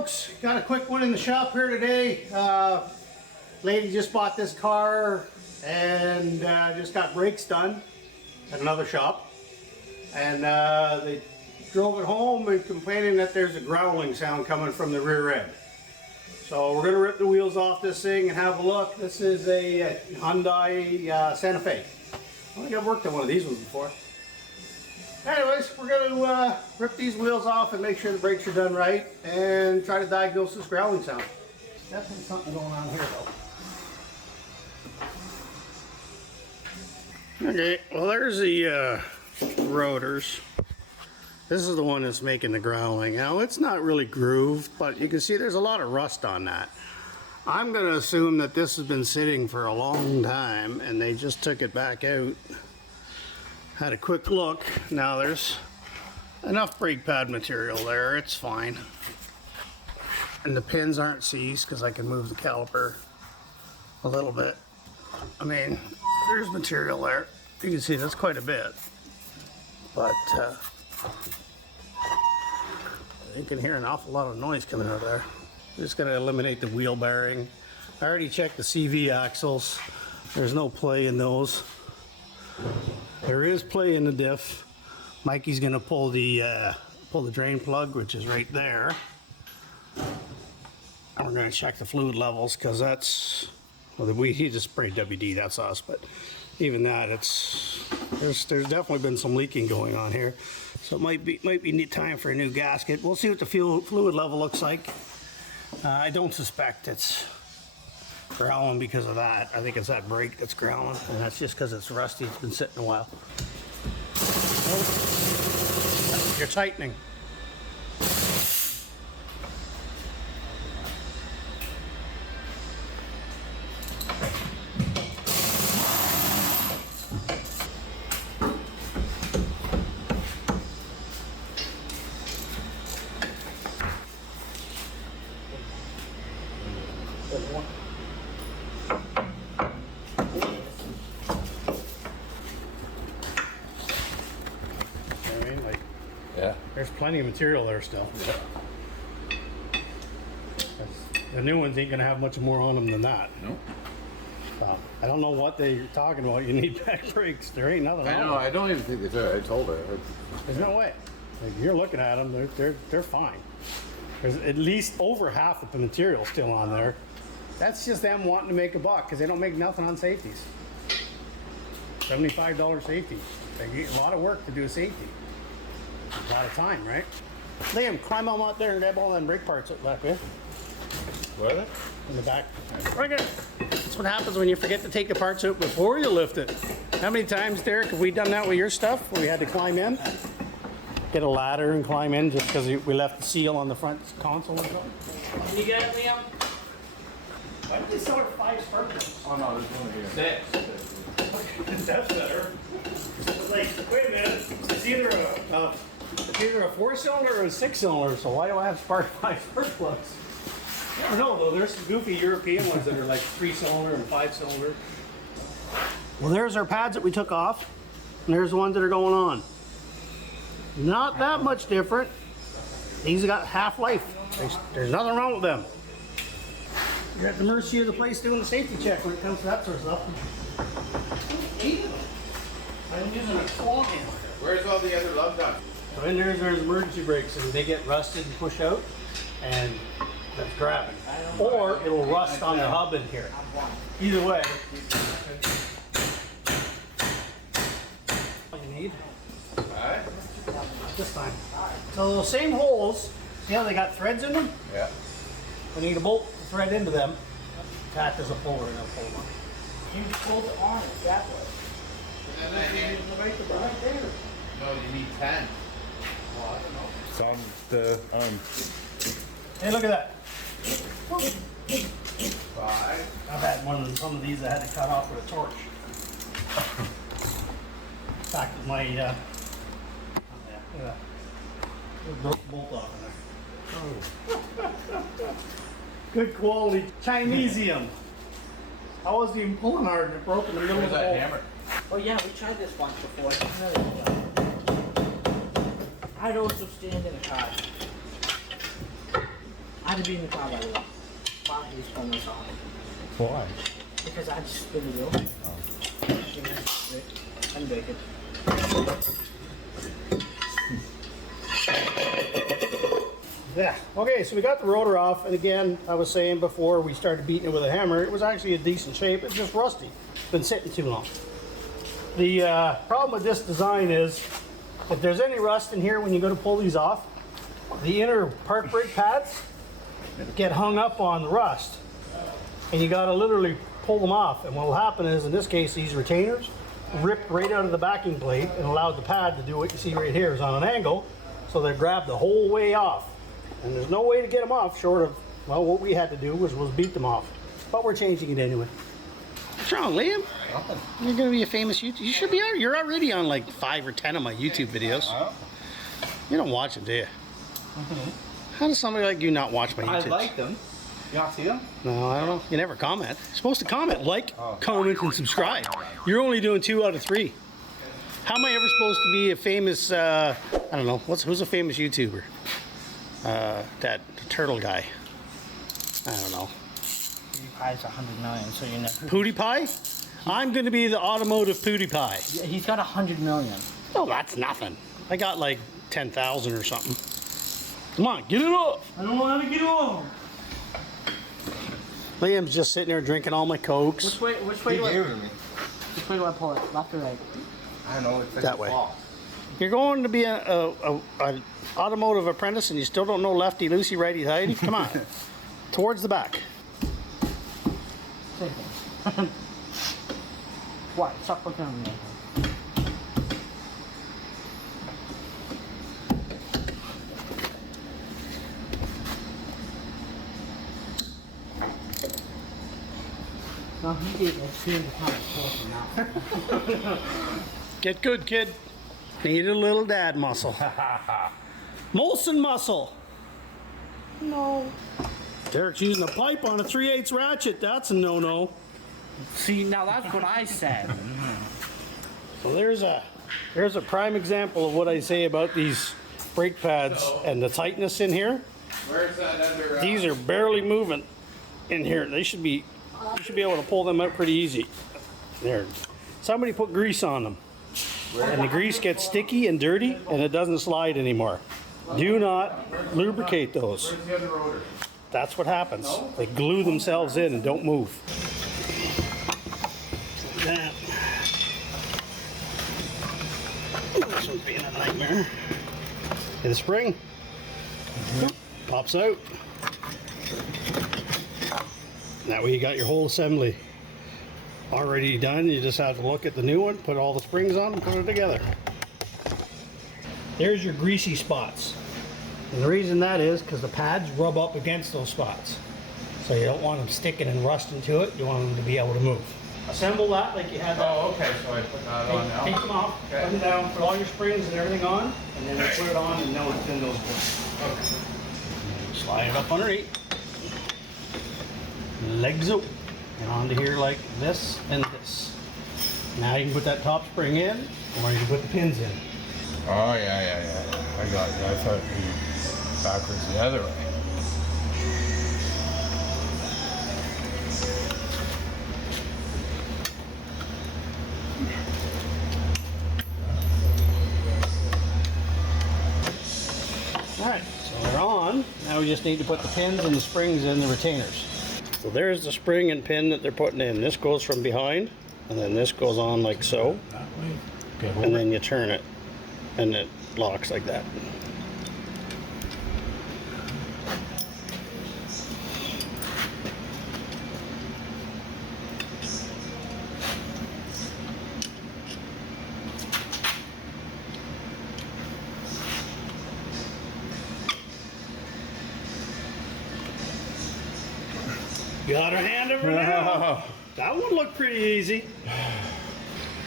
folks, got a quick one in the shop here today. Lady just bought this car and just got brakes done at another shop, and they drove it home and complaining that there's a growling sound coming from the rear end. So we're gonna rip the wheels off this thing and have a look. This is a Hyundai Santa Fe. I don't think I've worked on one of these ones before. Anyways, we're going to rip these wheels off and make sure the brakes are done right and try to diagnose this growling sound. Definitely something going on here though. Okay, well there's the rotors. This is the one that's making the growling. Now it's not really grooved, but you can see there's a lot of rust on that. I'm going to assume that this has been sitting for a long time and they just took it back out. Had a quick look. Now there's enough brake pad material there, it's fine. And the pins aren't seized because I can move the caliper a little bit. I mean, there's material there. You can see that's quite a bit. But you can hear an awful lot of noise coming out of there. Just gonna eliminate the wheel bearing. I already checked the CV axles. There's no play in those. There is play in the diff. Mikey's gonna pull the drain plug, which is right there. And we're gonna check the fluid levels because that's, well, he just sprayed WD, that's us, but even that, there's definitely been some leaking going on here. So it might be time for a new gasket. We'll see what the fluid level looks like. I don't suspect it's growling because of that. I think it's that brake that's growling, and that's just because it's rusty. It's been sitting a while. Oh, you're tightening. Yeah. There's plenty of material there still. Yeah. The new ones ain't gonna have much more on them than that. No. I don't know what they're talking about. You need back brakes. There ain't nothing. I know. I don't even think they do. I told her. There's no way. Like, you're looking at them. They're fine. There's at least over half of the material still on there. That's just them wanting to make a buck because they don't make nothing on safeties. $75 safety. They get a lot of work to do a safety. A lot of time, right? Liam, climb on out there and grab all them brake parts up back there. Where are they? In the back. Right there. That's what happens when you forget to take the parts out before you lift it. How many times, Derek, have we done that with your stuff where we had to climb in? Get a ladder and climb in just because we left the seal on the front console or something? Can you get it, Liam? Why did they sell her 5 spark plugs? Oh no, there's one here. 6. That's better. It's like, wait a minute, it's either a 4-cylinder or a 6-cylinder, so why do I have 5 spark plugs? I don't know though, there's some goofy European ones that are like 3-cylinder and 5-cylinder. Well, there's our pads that we took off, and there's the ones that are going on. Not that much different. These have got half-life. There's nothing wrong with them. You're at the mercy of the place doing the safety check when it comes to that sort of stuff. 8 of them. I'm using a claw handle. Where's all the other lug nuts? So in there's emergency brakes, and they get rusted and push out, and that's grabbing. Or it'll rust on the hub in here. Either way. All you need. Alright. This time. So those same holes, see how they got threads in them? Yeah. We need a bolt to thread into them. That is a puller and a pull one. You can hold it on it that way. And then Right there. no, you need 10. Well, I don't know. It's on the Hey, look at that. 5. I've had some of these I had to cut off with a torch. In fact, my yeah, look at that. Broke the bolt off in there. Oh. Good quality Chinesium. I wasn't even pulling hard and it broke in the middle of Where's the that bolt. hammer? Oh yeah, we tried this once before. It's really good. I'd also stand in a car. I I had to be in the car, by the way. While he was pulling this off. Why? Because I just spin the wheel. And break it. Yeah. Okay, so we got the rotor off, and again, I was saying before we started beating it with a hammer, it was actually a decent shape. It's just rusty. It's been sitting too long. The problem with this design is, if there's any rust in here when you go to pull these off, the inner park brake pads get hung up on the rust, and you got to literally pull them off. And what will happen is, in this case, these retainers ripped right out of the backing plate and allowed the pad to do what you see right here is on an angle, so they're grabbed the whole way off. And there's no way to get them off short of, well, what we had to do was beat them off. But we're changing it anyway. What's wrong, Liam? Nothing. You're gonna be a famous YouTube. You should be. You're already on like 5 or 10 of my YouTube videos. You don't watch them, do you? How does somebody like you not watch my I YouTube? like them. You not see them? No, I don't know. You never comment. You're supposed to comment, like, comment, and subscribe. You're only doing 2 out of 3. How am I ever supposed to be a famous? I don't know. Who's a famous YouTuber? That turtle guy. I don't know. PewDiePie's 100 million, so you know. PewDiePie? I'm going to be the automotive PewDiePie. Yeah, he's got 100 million. Oh, that's nothing. I got like 10,000 or something. Come on, get it up. I don't know how to get on. Liam's just sitting there drinking all my Cokes. Which way He do I, gave it to me. which way do I pull it? Left or right? I know it's like That a way. fall. You're going to be an automotive apprentice and you still don't know lefty loosey, righty tighty? Come on. Towards the back. Same thing. What? Stop looking at me. No, he did like 200 pounds more than that. Get good, kid. Need a little dad muscle. Molson muscle. No. Derek's using a pipe on a 3/8 ratchet. That's a no-no. See, now that's what I said. So there's a prime example of what I say about these brake pads and the tightness in here. Where's that under? These are barely moving in here. You should be able to pull them out pretty easy. There. Somebody put grease on them. And the grease gets sticky and dirty and it doesn't slide anymore. Do not lubricate those. Where's the other rotor? That's what happens. They glue themselves in and don't move. Like that. This one's being a nightmare. Hit the spring. Pops out. That way you got your whole assembly already done. You just have to look at the new one, put all the springs on and put it together. There's your greasy spots. And the reason that is because the pads rub up against those spots. So you don't want them sticking and rusting to it. You want them to be able to move. Assemble that like you had that. Oh, okay. So I put that on now. Take them off, Okay. put them down, put all your springs and everything on, and then put it on and know it's in those bolts. Okay. Slide it up underneath. Legs out. And onto here like this and this. Now you can put that top spring in, or you can put the pins in. Oh yeah. I got you. I thought you backwards the other way. Alright, so they're on. Now we just need to put the pins and the springs in the retainers. So there's the spring and pin that they're putting in. This goes from behind, and then this goes on like so. And then you turn it, and it locks like that. Got her hand over there. That one looked pretty easy.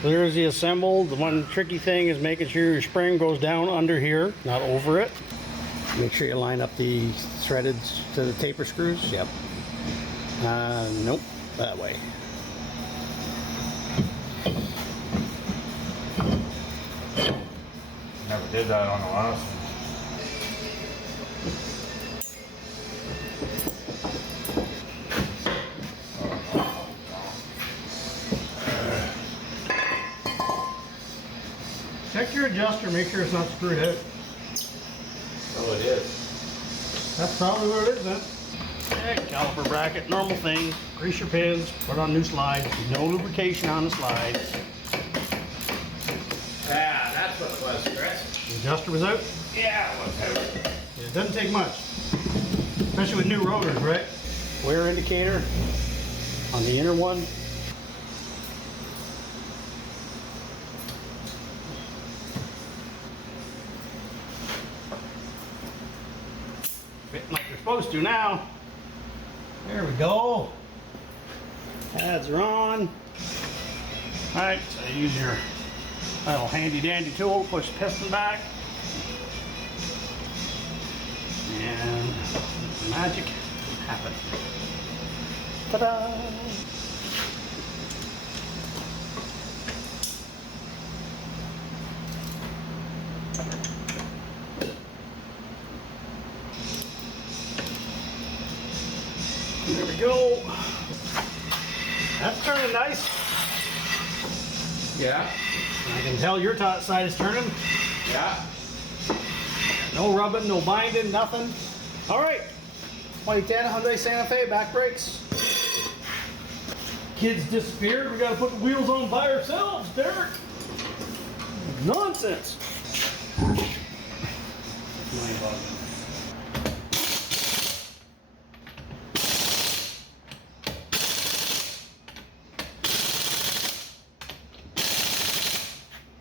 There's the assembled. The one tricky thing is making sure your spring goes down under here, not over it. Make sure you line up the threaded to the taper screws. Yep. Nope, that way. Never did that on the last one. your adjuster, make sure it's not screwed out. Oh, it is. That's probably what it is then. Okay, caliper bracket, normal thing. Grease your pins, put on new slides. No lubrication on the slides. Yeah, that's what it was, Chris. The adjuster was out. Yeah, whatever. It doesn't take much, especially with new rotors, right? Wear indicator on the inner one. Fitting like they're supposed to now. There we go. Pads are on. All right, so use your little handy dandy tool, push the piston back. And magic happens. Ta-da! There we go. That's turning nice. Yeah, I can tell your side is turning. yeah. No rubbing, no binding, nothing. All right, 2010 Hyundai Santa Fe back brakes. Kids disappeared. We got to put the wheels on by ourselves, Derek. Nonsense. $9.